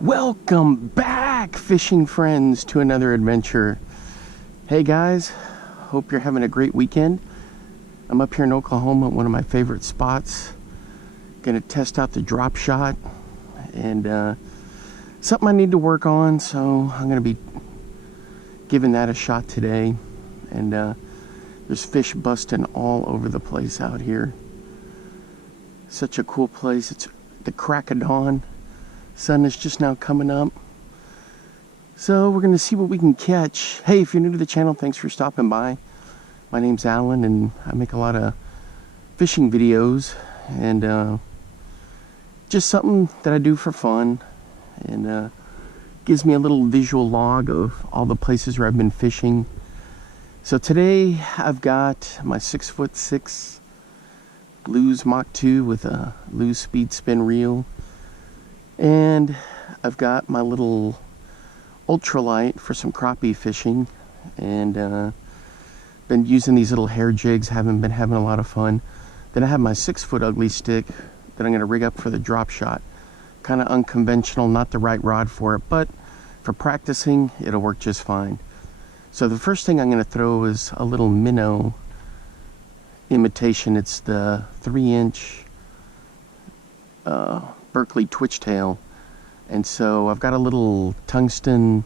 Welcome back, fishing friends, to another adventure. Hey guys, hope you're having a great weekend. I'm up here in Oklahoma at one of my favorite spots. Gonna test out the drop shot and something I need to work on, so I'm gonna be giving that a shot today. And there's fish busting all over the place out here. Such a cool place. It's the crack of dawn. Sun is just now coming up, so we're gonna see what we can catch. Hey, if you're new to the channel, thanks for stopping by. My name's Alan and I make a lot of fishing videos and just something that I do for fun, and gives me a little visual log of all the places where I've been fishing. So today I've got my 6'6" Lew's Mach 2 with a Lew's speed spin reel. And I've got my little ultralight for some crappie fishing, and been using these little hair jigs, haven't been having a lot of fun. Then I have my 6-foot ugly stick that I'm going to rig up for the drop shot. Kind of unconventional, not the right rod for it, but for practicing it'll work just fine. So the first thing I'm going to throw is a little minnow imitation. It's the 3-inch Berkley twitch tail, and so I've got a little tungsten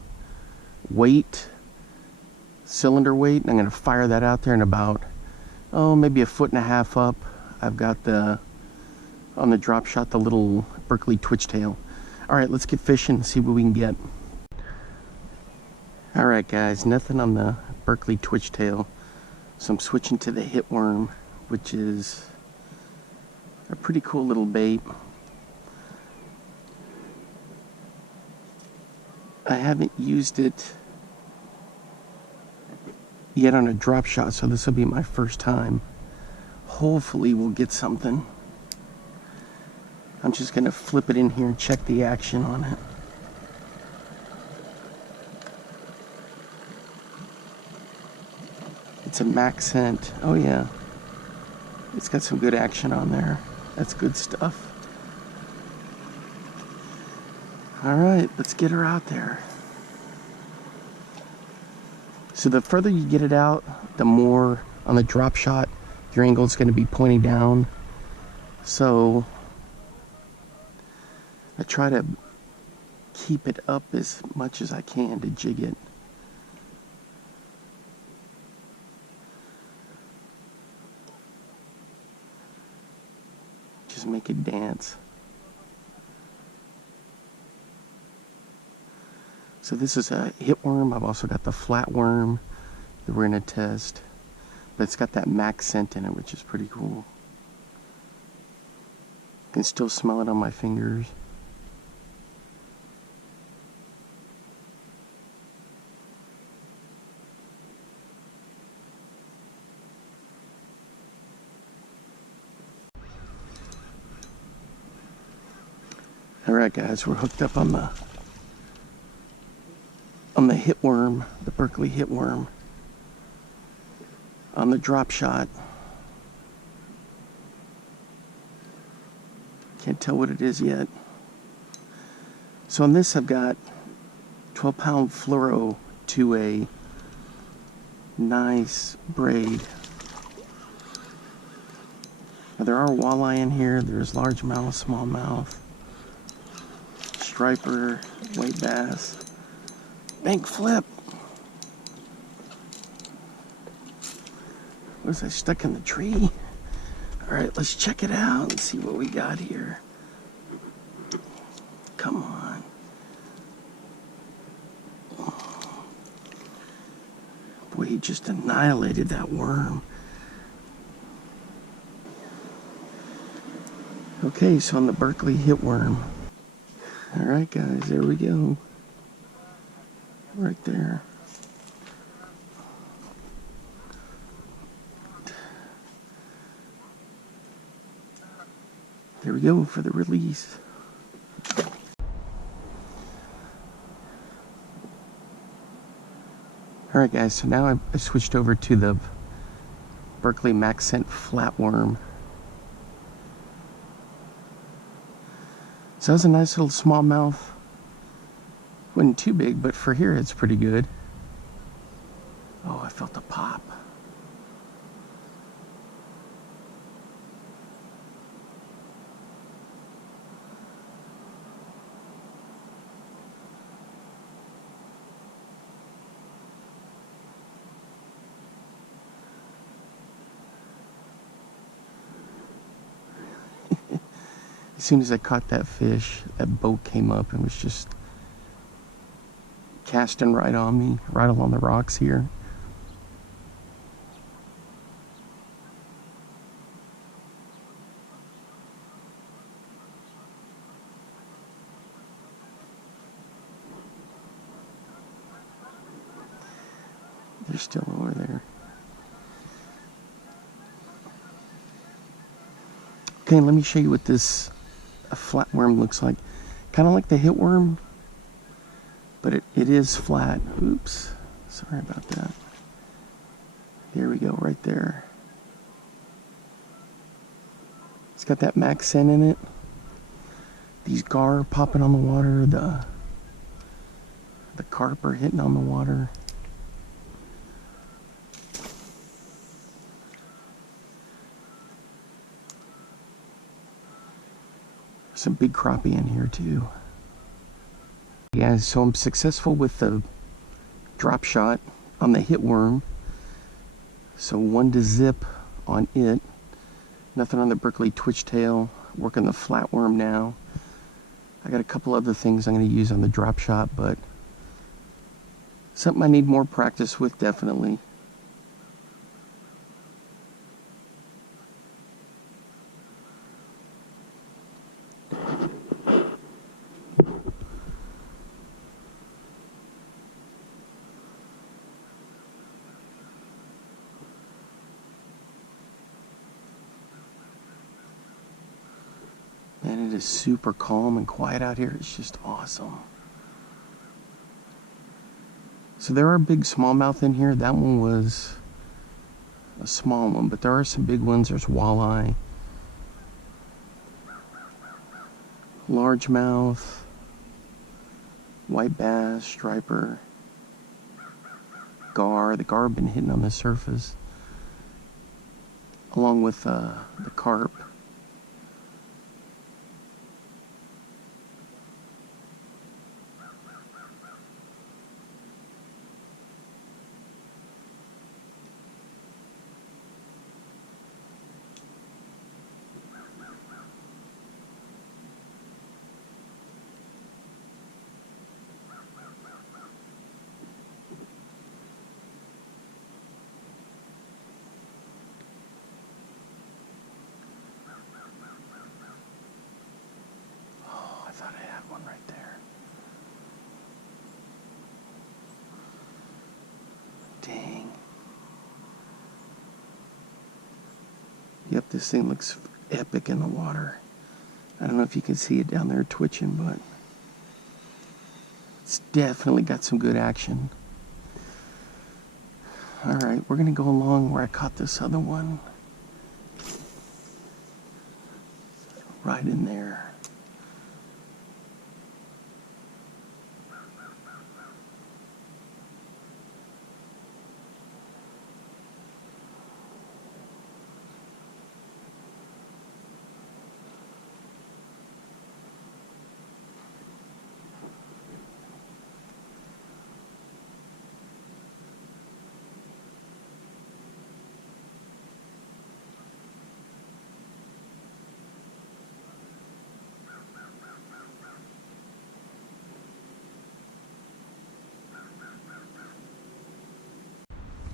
weight, cylinder weight, and I'm going to fire that out there in about maybe 1.5 foot up. I've got on the drop shot the little Berkley twitch tail. All right, let's get fishing and see what we can get. All right guys, nothing on the Berkley twitch tail, so I'm switching to the hit worm, which is a pretty cool little bait. I haven't used it yet on a drop shot, so this will be my first time. Hopefully we'll get something. I'm just gonna flip it in here and check the action on it. It's a max scent. Oh yeah, it's got some good action on there. That's good stuff. All right, let's get her out there. So the further you get it out, the more on the drop shot, your angle is going to be pointing down. So I try to keep it up as much as I can to jig it. Just make it dance. So this is a hit worm. I've also got the flat worm that we're going to test, but it's got that max scent in it, which is pretty cool. You can still smell it on my fingers. All right guys, we're hooked up on the hit worm, the Berkley hit worm, on the drop shot. Can't tell what it is yet. So on this I've got 12-pound fluoro to a nice braid. Now there are walleye in here. There's largemouth, smallmouth, striper, white bass. Bank flip. Was I stuck in the tree? All right, let's check it out and see what we got here. Come on. Boy, he just annihilated that worm. Okay, so on the Berkley hit worm. All right, guys, there we go. Right there. There we go for the release. Alright guys, so now I switched over to the Berkley Max Scent Flatworm. So that was a nice little smallmouth. Wasn't too big, but for here it's pretty good. Oh, I felt a pop. As soon as I caught that fish, that boat came up and was just casting right on me, right along the rocks here. They're still over there. Okay, let me show you what this flatworm looks like. Kind of like the hitworm, but it is flat. Oops, sorry about that. There we go, right there. It's got that max scent in it. These gar popping on the water, the carp are hitting on the water. Some big crappie in here too. Yeah, so I'm successful with the drop shot on the hitworm. So 1 to zip on it. Nothing on the Berkley twitch tail. Working the flatworm now. I got a couple other things I'm going to use on the drop shot, but something I need more practice with, definitely. Man, it is super calm and quiet out here. It's just awesome. So there are big smallmouth in here. That one was a small one, but there are some big ones. There's walleye, largemouth, white bass, striper, gar. The gar have been hitting on the surface, along with the carp. I thought I had one right there. Dang. Yep, this thing looks epic in the water. I don't know if you can see it down there twitching, but it's definitely got some good action. Alright, we're going to go along where I caught this other one. Right in there.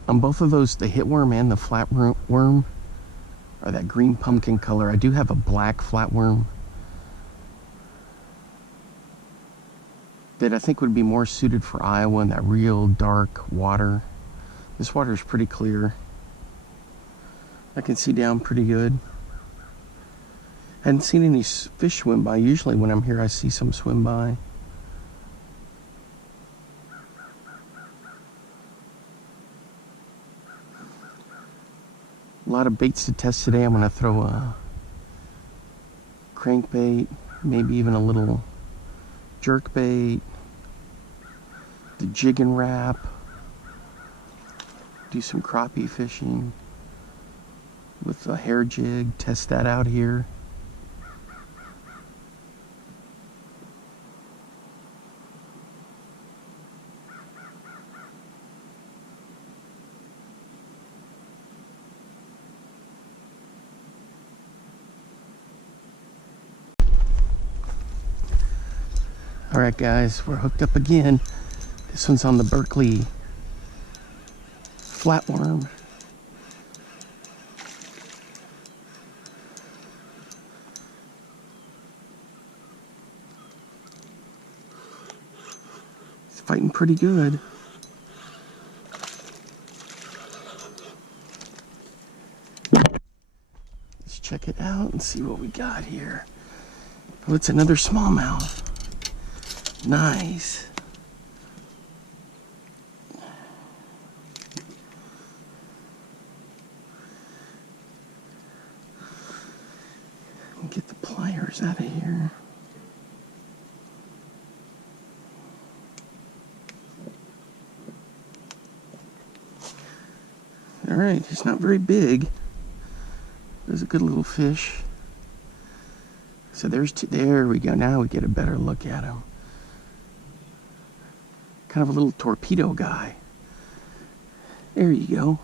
On both of those, the hitworm and the flatworm are that green pumpkin color. I do have a black flatworm that I think would be more suited for Iowa in that real dark water. This water is pretty clear. I can see down pretty good. Hadn't seen any fish swim by. Usually when I'm here I see some swim by. A lot of baits to test today. I'm going to throw a crankbait, maybe even a little jerk bait, the jig and wrap. Do some crappie fishing with a hair jig. Test that out here. Alright guys, we're hooked up again. This one's on the Berkley flatworm. It's fighting pretty good. Let's check it out and see what we got here. Oh, it's another smallmouth. Nice. Get the pliers out of here. All right, he's not very big. There's a good little fish. So there's two, there we go. Now we get a better look at him. Kind of a little torpedo guy. There you go.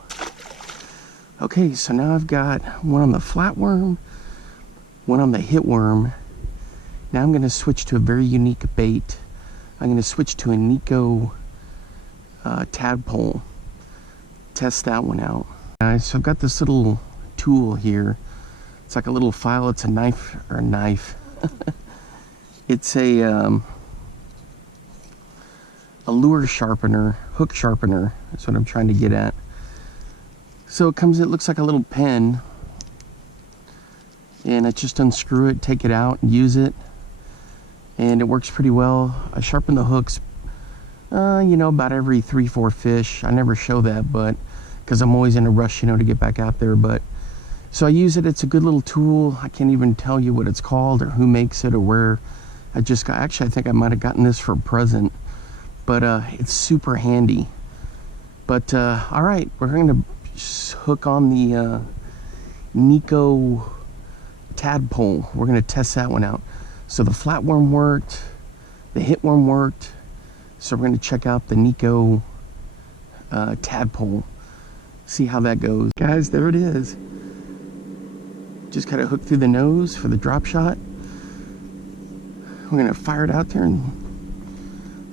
Okay, so now I've got one on the flatworm, one on the hitworm. Now I'm going to switch to a very unique bait. I'm going to switch to a Nico tadpole. Test that one out. Guys, so I've got this little tool here. It's like a little file. It's a knife, or a knife. It's a lure sharpener, hook sharpener. That's what I'm trying to get at. So it looks like a little pen. And I just unscrew it, take it out, and use it. And it works pretty well. I sharpen the hooks, you know, about every 3-4 fish. I never show that, but because I'm always in a rush, you know, to get back out there. But so I use it. It's a good little tool. I can't even tell you what it's called or who makes it or where. I just got, actually, I think I might have gotten this for a present. But it's super handy. But all right, we're going to hook on the Nico tadpole. We're going to test that one out. So the flatworm worked, the hitworm worked. So we're going to check out the Nico tadpole. See how that goes. Guys, there it is. Just got to hook through the nose for the drop shot. We're going to fire it out there and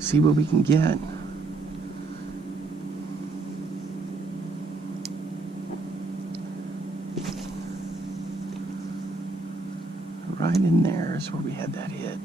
see what we can get. Right in there is where we had that hit.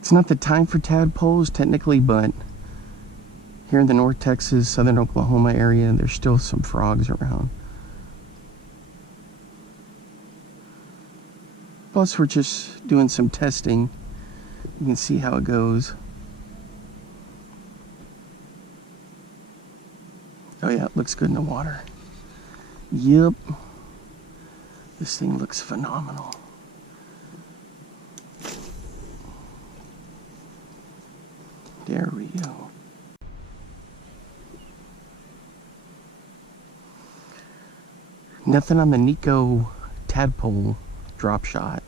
It's not the time for tadpoles technically, but here in the North Texas, Southern Oklahoma area, there's still some frogs around. Plus, we're just doing some testing. You can see how it goes. Oh yeah, it looks good in the water. Yep. This thing looks phenomenal. There we go. Nothing on the Nico tadpole drop shot.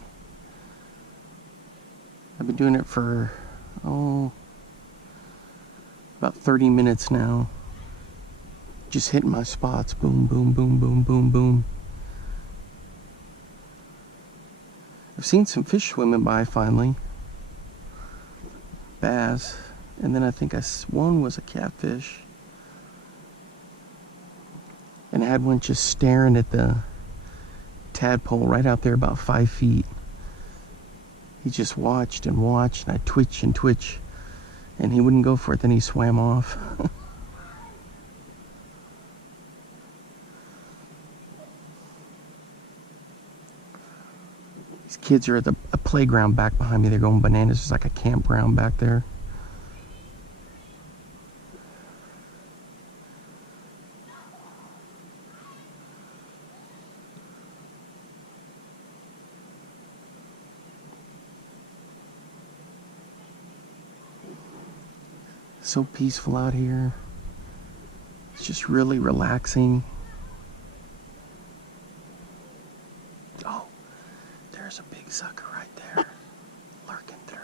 I've been doing it for, about 30 minutes now. Just hitting my spots. Boom, boom, boom, boom, boom, boom. I've seen some fish swimming by finally. Bass. And then I think one was a catfish. And I had one just staring at the tadpole right out there about 5 feet. He just watched and watched, and I'd twitch and twitch, and he wouldn't go for it. Then he swam off. These kids are at a playground back behind me. They're going bananas. There's like a campground back there. So peaceful out here. It's just really relaxing. Oh, there's a big sucker right there, lurking through.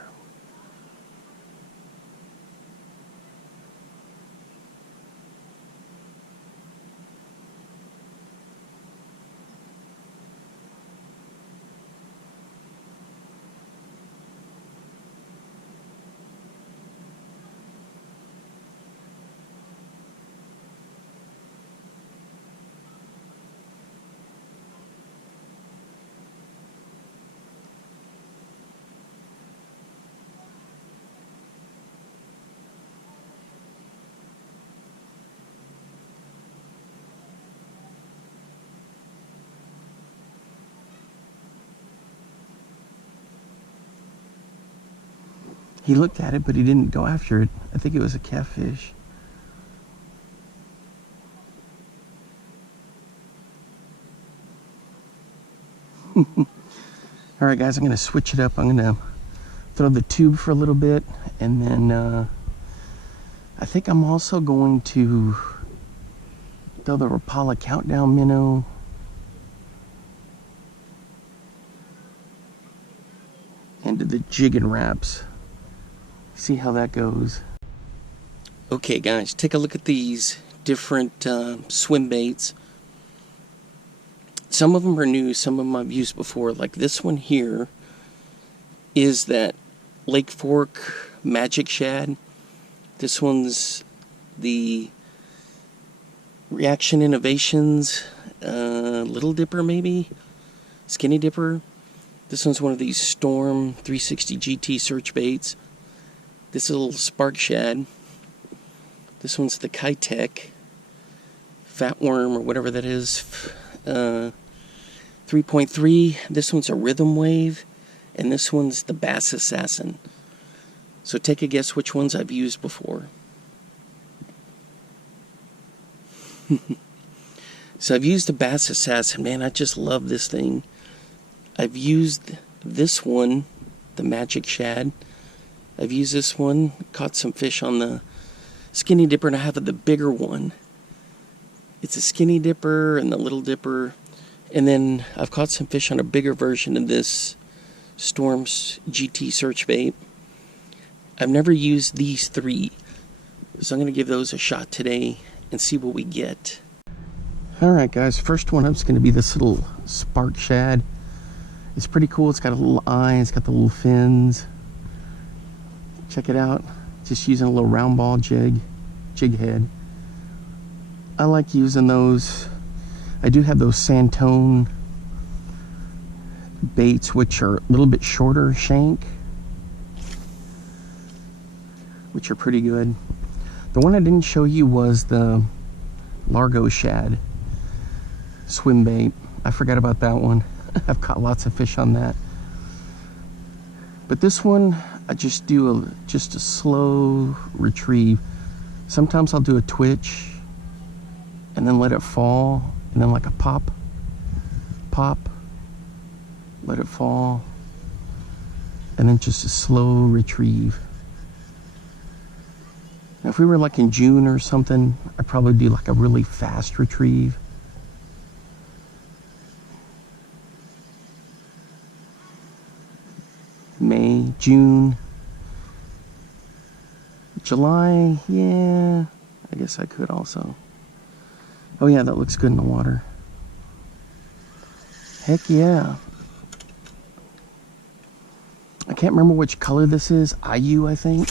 He looked at it, but he didn't go after it. I think it was a catfish. Alright guys, I'm going to switch it up. I'm going to throw the tube for a little bit, and then I think I'm also going to throw the Rapala countdown minnow. Into the jigging wraps. See how that goes. Okay guys, take a look at these different swim baits. Some of them are new, some of them I've used before. Like this one here is that Lake Fork Magic Shad. This one's the Reaction Innovations Little Dipper, maybe? Skinny Dipper. This one's one of these Storm 360 GT search baits. This is a little Spark Shad. This one's the Kitech Fat Worm, or whatever that is. 3.3. This one's a Rhythm Wave. And this one's the Bass Assassin. So take a guess which ones I've used before. So I've used the Bass Assassin. Man, I just love this thing. I've used this one, the Magic Shad. I've used this one, caught some fish on the Skinny Dipper, and I have the bigger one. It's a Skinny Dipper and the Little Dipper. And then I've caught some fish on a bigger version of this Storm's GT search bait. I've never used these three, so I'm going to give those a shot today and see what we get. Alright guys, first one up is going to be this little Spark Shad. It's pretty cool. It's got a little eye, it's got the little fins. Check it out. Just using a little round ball jig head. I like using those. I do have those Santone baits, which are a little bit shorter shank, which are pretty good. The one I didn't show you was the Largo Shad swim bait. I forgot about that one. I've caught lots of fish on that. But this one, I just do just a slow retrieve. Sometimes I'll do a twitch and then let it fall, and then like a pop, let it fall, and then just a slow retrieve. Now if we were like in June or something, I'd probably do like a really fast retrieve. May, June, July, yeah, I guess I could also. Oh yeah, that looks good in the water. Heck yeah. I can't remember which color this is. IU, I think.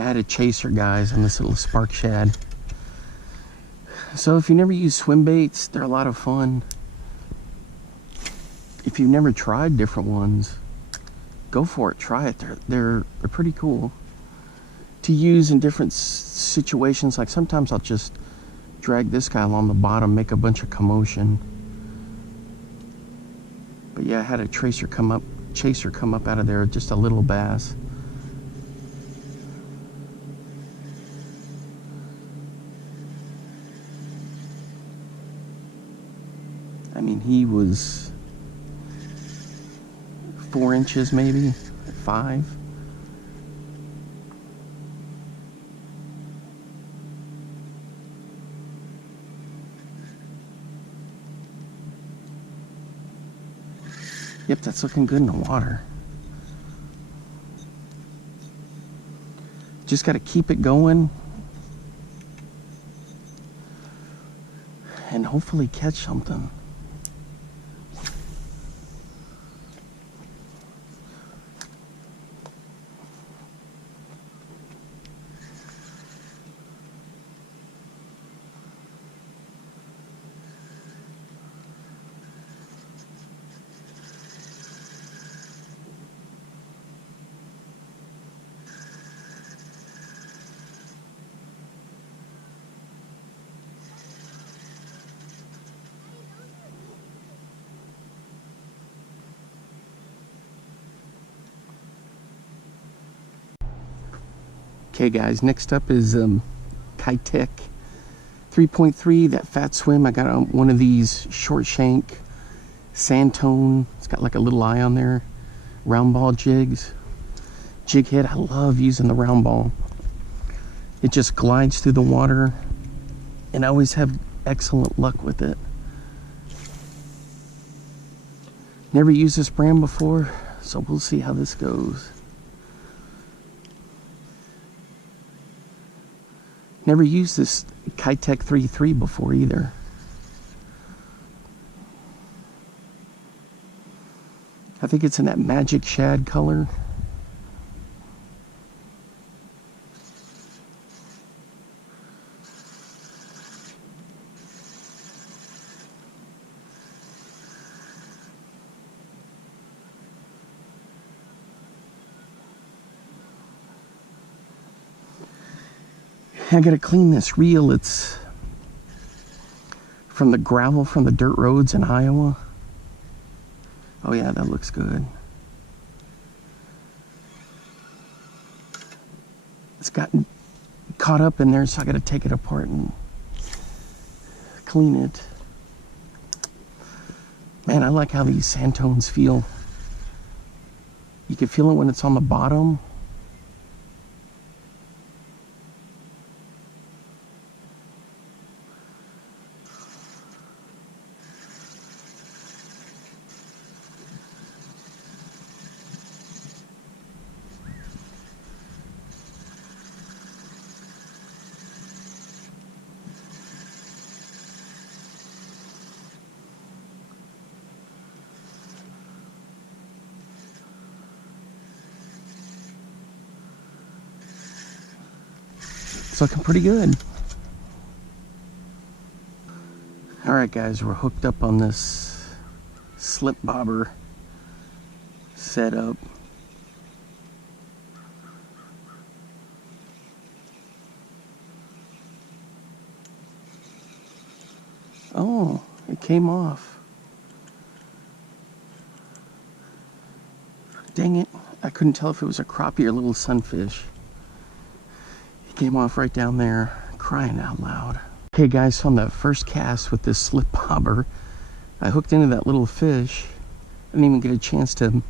I had a chaser, guys, on this little spark shad. So if you never use swim baits, they're a lot of fun. If you've never tried different ones, go for it, try it. They're pretty cool to use in different situations. Like sometimes I'll just drag this guy along the bottom, make a bunch of commotion. But yeah, I had a chaser come up out of there, just a little bass. I mean, he was 4 inches, maybe 5. Yep, that's looking good in the water. Just got to keep it going and hopefully catch something. Okay guys, next up is Kitech 3.3, that fat swim. I got one of these short shank sand tone. It's got like a little eye on there. Round ball jigs. Jig head, I love using the round ball. It just glides through the water and I always have excellent luck with it. Never used this brand before, so we'll see how this goes. Never used this Kitech 3.3 before either. I think it's in that magic shad color. I gotta clean this reel. It's from the gravel from the dirt roads in Iowa. Oh yeah, that looks good. It's gotten caught up in there, so I gotta take it apart and clean it. Man, I like how these sand tones feel. You can feel it when it's on the bottom. It's looking pretty good. Alright guys, we're hooked up on this slip bobber setup. Oh, it came off. Dang it, I couldn't tell if it was a crappie or a little sunfish. Came off right down there, crying out loud. Okay guys, so on the first cast with this slip bobber, I hooked into that little fish. I didn't even get a chance to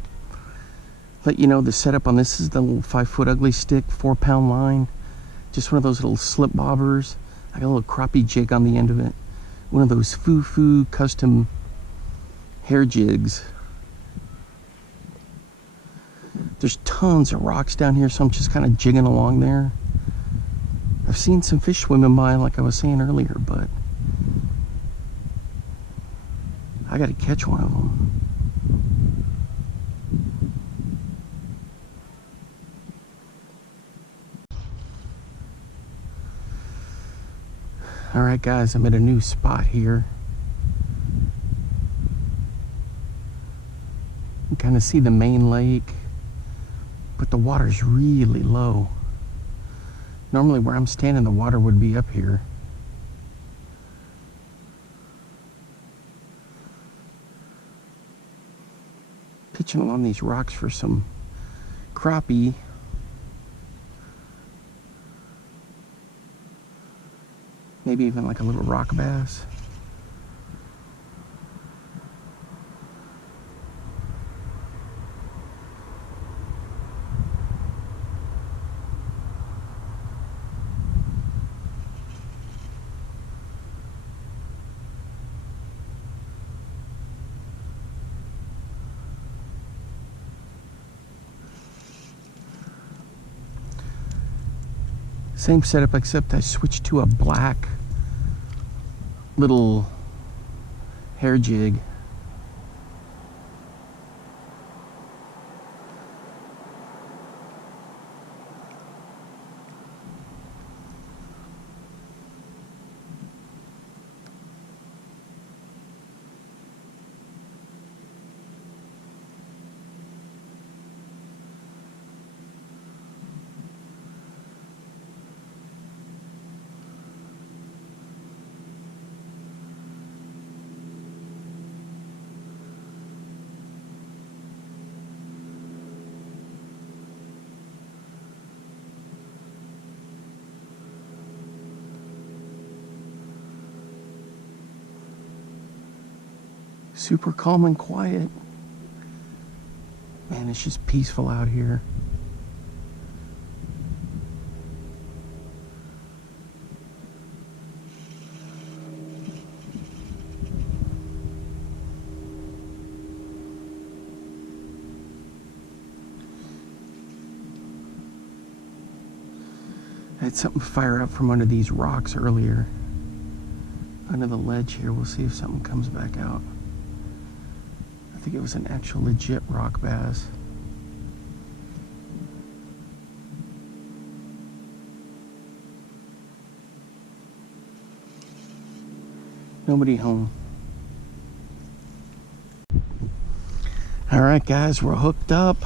let you know the setup on this. Is the little 5-foot ugly stick, 4-pound line. Just one of those little slip bobbers. I got a little crappie jig on the end of it. One of those foo-foo custom hair jigs. There's tons of rocks down here, so I'm just kind of jigging along there. I've seen some fish swimming by, like I was saying earlier, but I gotta catch one of them. Alright guys, I'm at a new spot here. You can kind of see the main lake, but the water's really low. Normally where I'm standing, the water would be up here. Pitching along these rocks for some crappie. Maybe even like a little rock bass. Same setup, except I switched to a black little hair jig. Super calm and quiet. Man, it's just peaceful out here. I had something fire up from under these rocks earlier. Under the ledge here, we'll see if something comes back out. I think it was an actual legit rock bass. Nobody home. Alright guys, we're hooked up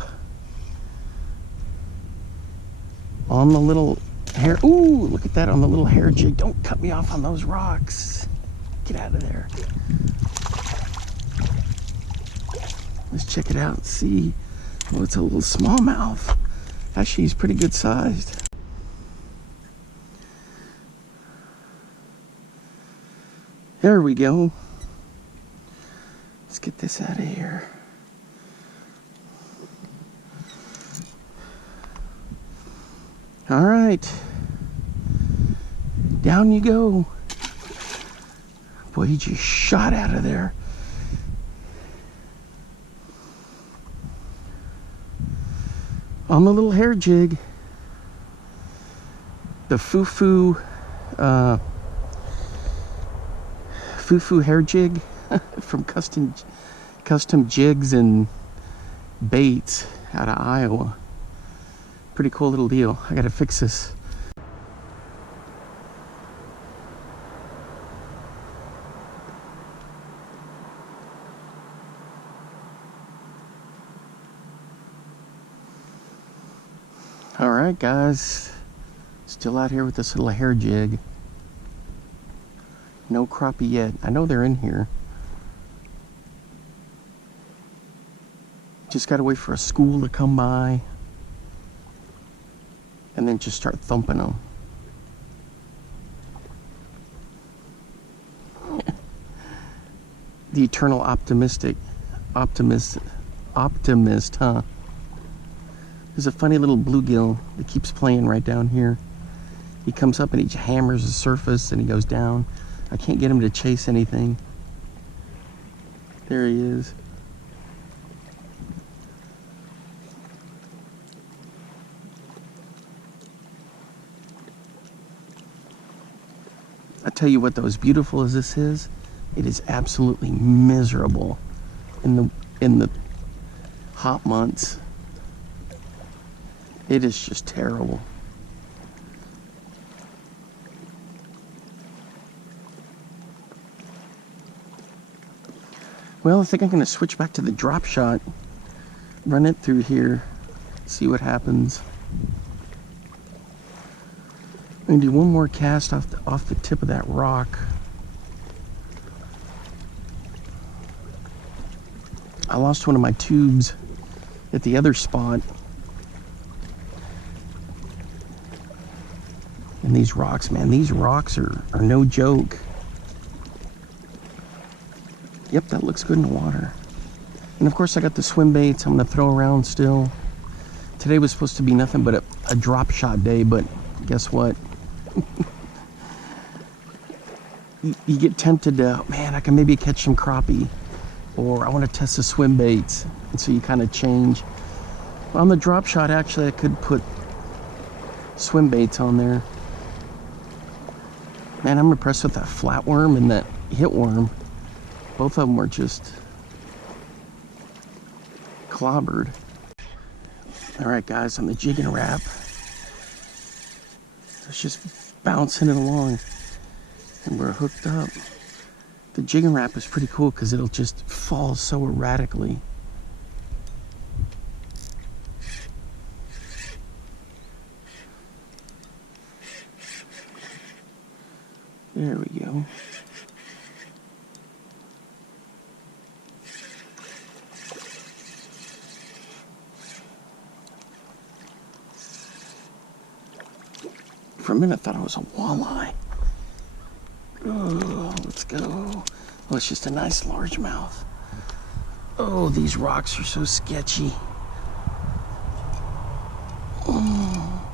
on the little hair. Ooh, look at that on the little hair jig. Don't cut me off on those rocks. Get out of there. Let's check it out and see. Well, it's a little smallmouth. Actually, he's pretty good sized. There we go. Let's get this out of here. All right. Down you go. Boy, he just shot out of there. On the little hair jig, the Fufu hair jig from custom jigs and baits out of Iowa. Pretty cool little deal. I gotta fix this. Alright guys, still out here with this little hair jig. No crappie yet. I know they're in here. Just gotta wait for a school to come by and then just start thumping them. The eternal optimist, huh? There's a funny little bluegill that keeps playing right down here. He comes up and he hammers the surface and he goes down. I can't get him to chase anything. There he is. I tell you what though, as beautiful as this is, it is absolutely miserable in the hot months. It is just terrible. Well, I think I'm going to switch back to the drop shot. Run it through here. See what happens. I'm going to do one more cast off the tip of that rock. I lost one of my tubes at the other spot. And these rocks, man, these rocks are no joke. Yep, that looks good in the water. And of course I got the swim baits I'm gonna throw around still. Today was supposed to be nothing but a drop shot day, but guess what? you get tempted to, man, I can maybe catch some crappie, or I want to test the swim baits, and so you kind of change. On the drop shot, actually, I could put swim baits on there. Man, I'm impressed with that flatworm and that hitworm. Both of them were just clobbered. All right, guys, on the jig and wrap, it's just bouncing it along, and we're hooked up. The jig and wrap is pretty cool because it'll just fall so erratically. There we go. For a minute I thought it was a walleye. Oh, let's go. Oh, it's just a nice largemouth. Oh, these rocks are so sketchy. Oh.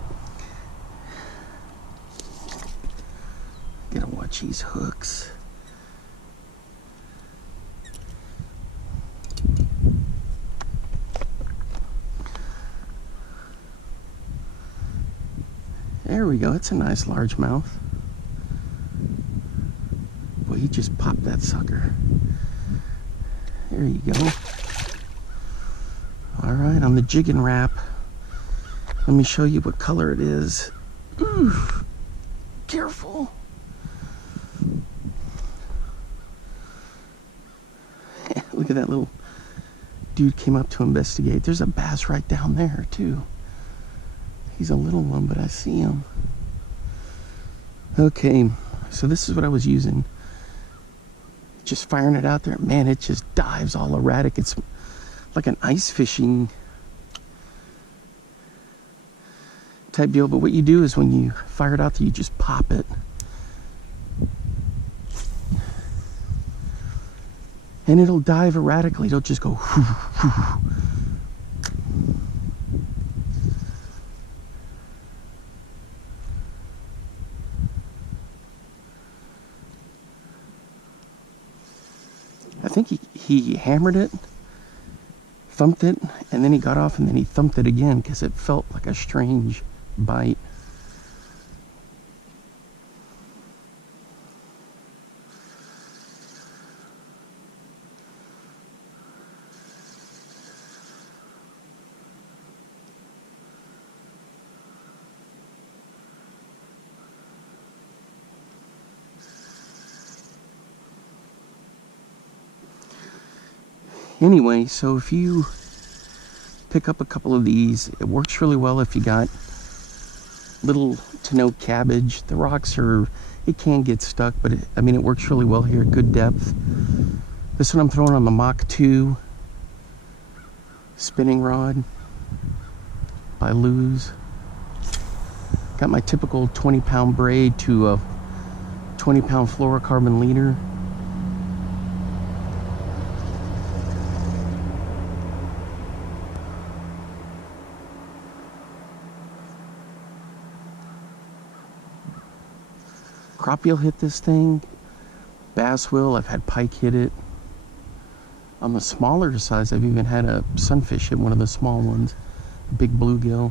Gotta watch these hooks. There we go, it's a nice largemouth. Boy, he just popped that sucker. There you go. All right, on the jig and wrap, let me show you what color it is. Ooh, careful. Look at that little dude came up to investigate. There's a bass right down there too. He's a little one, but I see him. Okay, so this is what I was using. Just firing it out there. Man, it just dives all erratic. It's like an ice fishing type deal. But what you do is when you fire it out there, you just pop it. And it'll dive erratically. It'll just go whoo, whoo. I think he hammered it, thumped it, and then he got off and then he thumped it again because it felt like a strange bite. Anyway, so if you pick up a couple of these, it works really well if you got little to no cabbage. The rocks are, it can get stuck, but I mean, it works really well here at good depth. This one I'm throwing on the Mach 2 spinning rod by Luz. Got my typical 20-pound braid to a 20-pound fluorocarbon leader. Crappie will hit this thing, bass will, I've had pike hit it. On the smaller size, I've even had a sunfish hit one of the small ones, a big bluegill.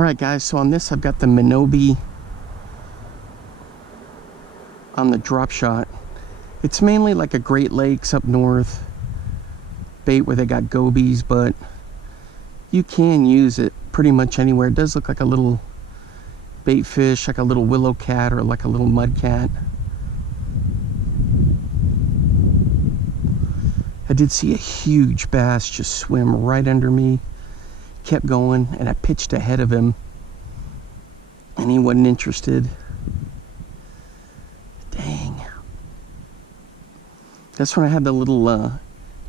Alright guys, so on this I've got the Minobi on the drop shot. It's mainly like a Great Lakes up north bait where they got gobies, but you can use it pretty much anywhere. It does look like a little bait fish, like a little willow cat or like a little mud cat. I did see a huge bass just swim right under me. Kept going, and I pitched ahead of him, and he wasn't interested. Dang. That's when I had the little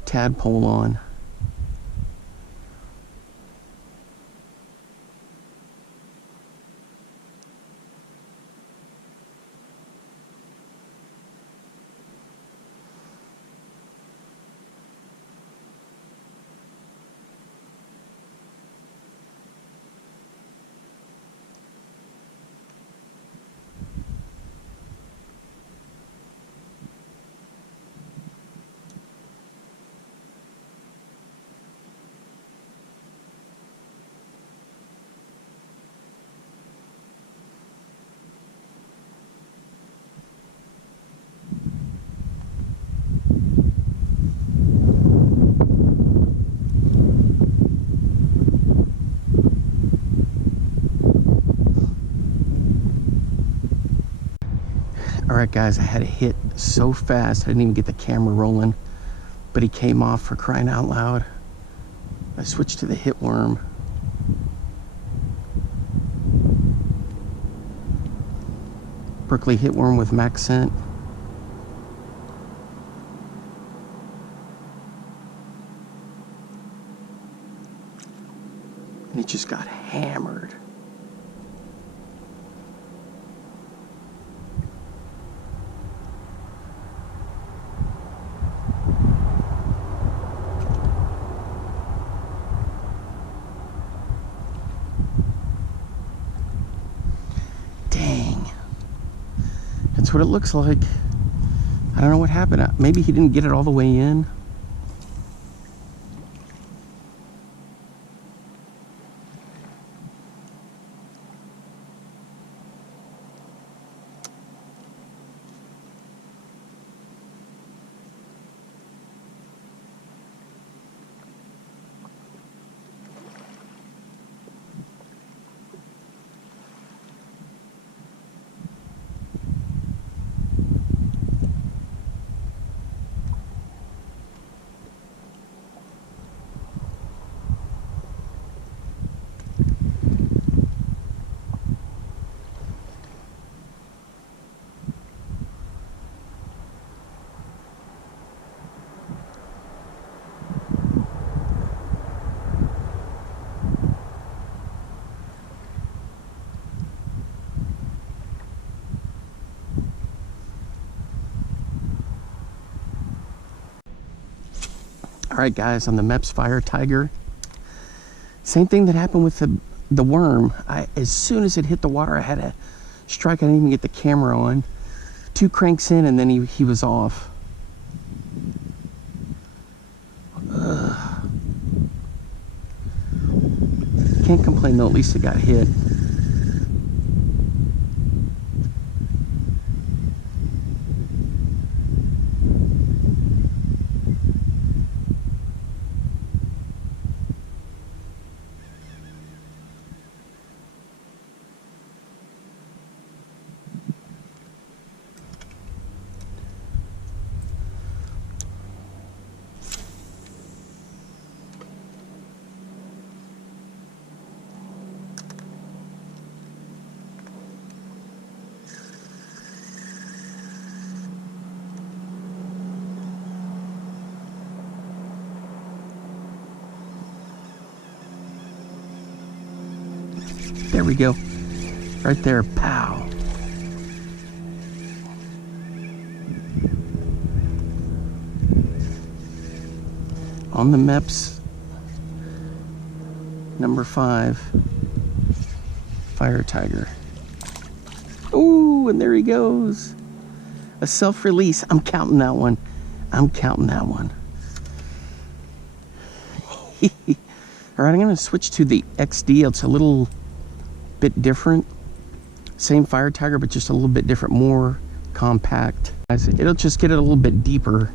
tadpole on. Alright guys, I had a hit so fast I didn't even get the camera rolling, but he came off, for crying out loud. I switched to the hit worm. Berkley hit worm with max scent. And he just got hammered. That's what it looks like. I don't know what happened. Maybe he didn't get it all the way in. Alright guys, on the Mepps Fire Tiger, same thing that happened with the worm. As soon as it hit the water, I had a strike. I didn't even get the camera on. 2 cranks in, and then he was off. Ugh. Can't complain though, at least it got hit. There we go. Right there. Pow. On the Mepps number 5 Fire Tiger. Ooh, and there he goes. A self-release. I'm counting that one. I'm counting that one. All right, I'm going to switch to the XD. It's a little bit different. Same fire tiger, but just a little bit different, more compact. It'll just get it a little bit deeper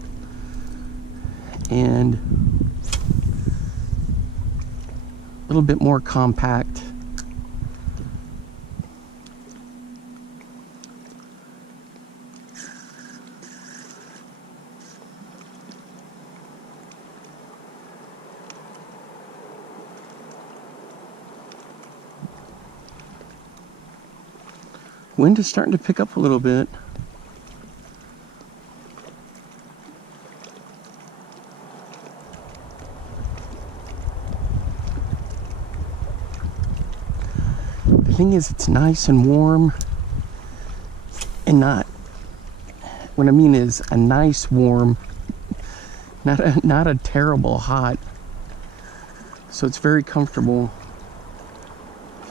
and a little bit more compact. Wind is starting to pick up a little bit. The thing is, it's nice and warm, and not, what I mean is a nice warm, not a terrible hot. So it's very comfortable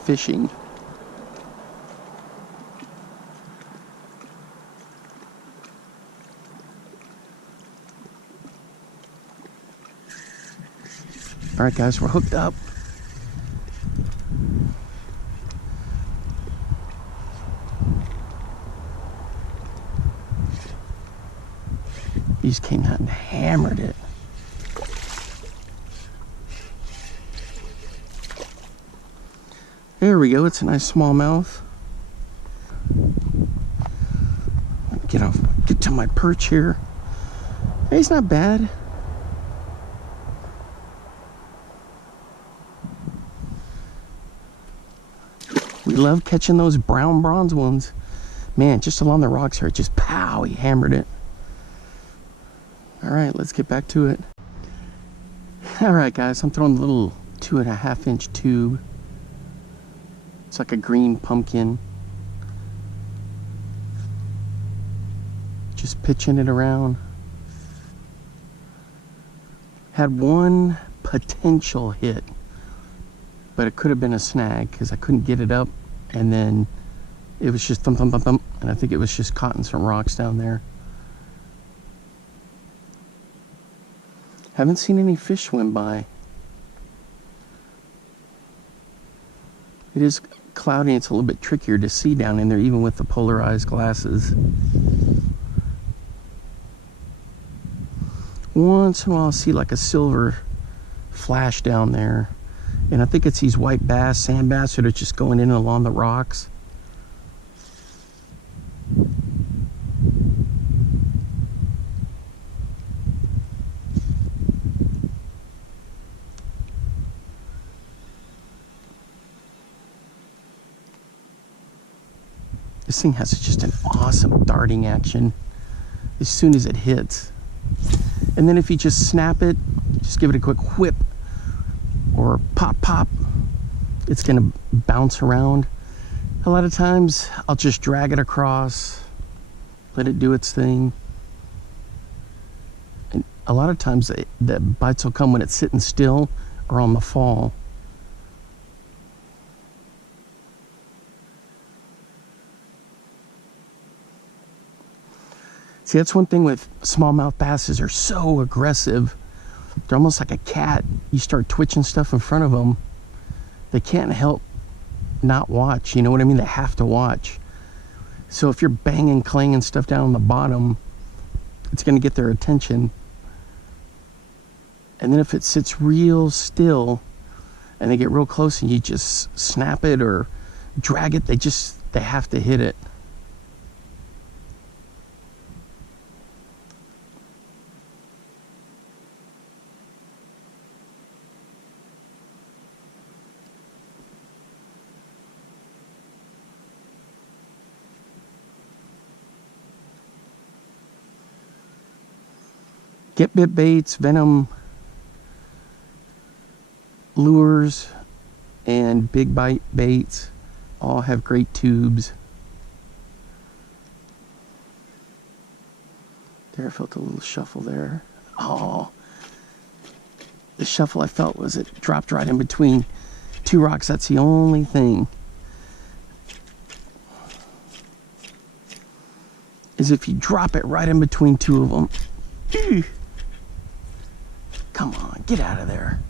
fishing. All right, guys, we're hooked up. He just came out and hammered it. There we go. It's a nice smallmouth. Get to my perch here. Hey, he's not bad. We love catching those brown bronze ones. Man, just along the rocks here, just pow, he hammered it. All right, let's get back to it. All right, guys, I'm throwing a little 2.5-inch tube. It's like a green pumpkin. Just pitching it around. Had one potential hit, but it could have been a snag because I couldn't get it up, and then it was just thump, thump, thump, thump, and I think it was just caught in some rocks down there. Haven't seen any fish swim by. It is cloudy, it's a little bit trickier to see down in there, even with the polarized glasses. Once in a while I'll see like a silver flash down there. And I think it's these white bass, sand bass, that are just going in along the rocks. This thing has just an awesome darting action as soon as it hits. And then if you just snap it, just give it a quick whip or pop, pop, it's gonna bounce around. A lot of times I'll just drag it across, let it do its thing. And a lot of times the bites will come when it's sitting still or on the fall. See, that's one thing with smallmouth basses, are so aggressive. They're almost like a cat. You start twitching stuff in front of them, they can't help not watch. You know what I mean? They have to watch. So if you're banging, clanging stuff down on the bottom, it's going to get their attention. And then if it sits real still and they get real close and you just snap it or drag it, they have to hit it. Get bit baits, venom lures, and big bite baits all have great tubes. There, I felt a little shuffle there. Oh, the shuffle I felt was it dropped right in between two rocks. That's the only thing. Is if you drop it right in between two of them. Come on, get out of there.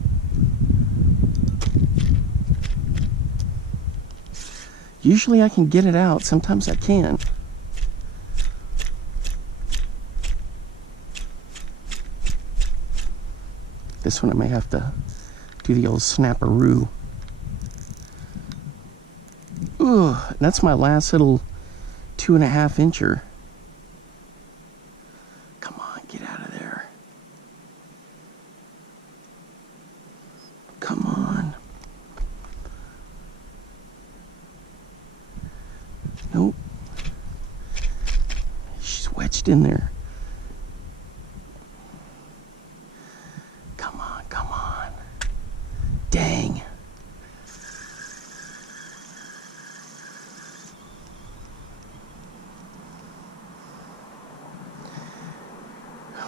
Usually I can get it out. Sometimes I can't. This one I may have to do the old snapperoo. Ooh, that's my last little 2.5 incher. Come on, get out of there. Come on. Nope. She's wedged in there. Come on, come on. Dang.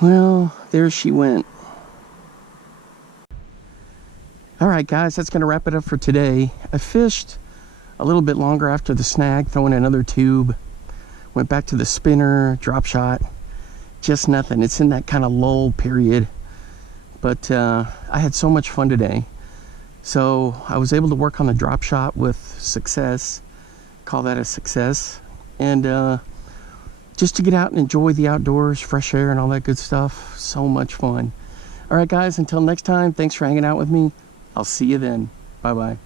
Well, there she went. All right, guys, that's going to wrap it up for today. I fished a little bit longer after the snag, throwing another tube. Went back to the spinner, drop shot. Just nothing. It's in that kind of lull period. But I had so much fun today. So I was able to work on the drop shot with success. Call that a success. And just to get out and enjoy the outdoors, fresh air and all that good stuff. So much fun. All right, guys, until next time, thanks for hanging out with me. I'll see you then. Bye-bye.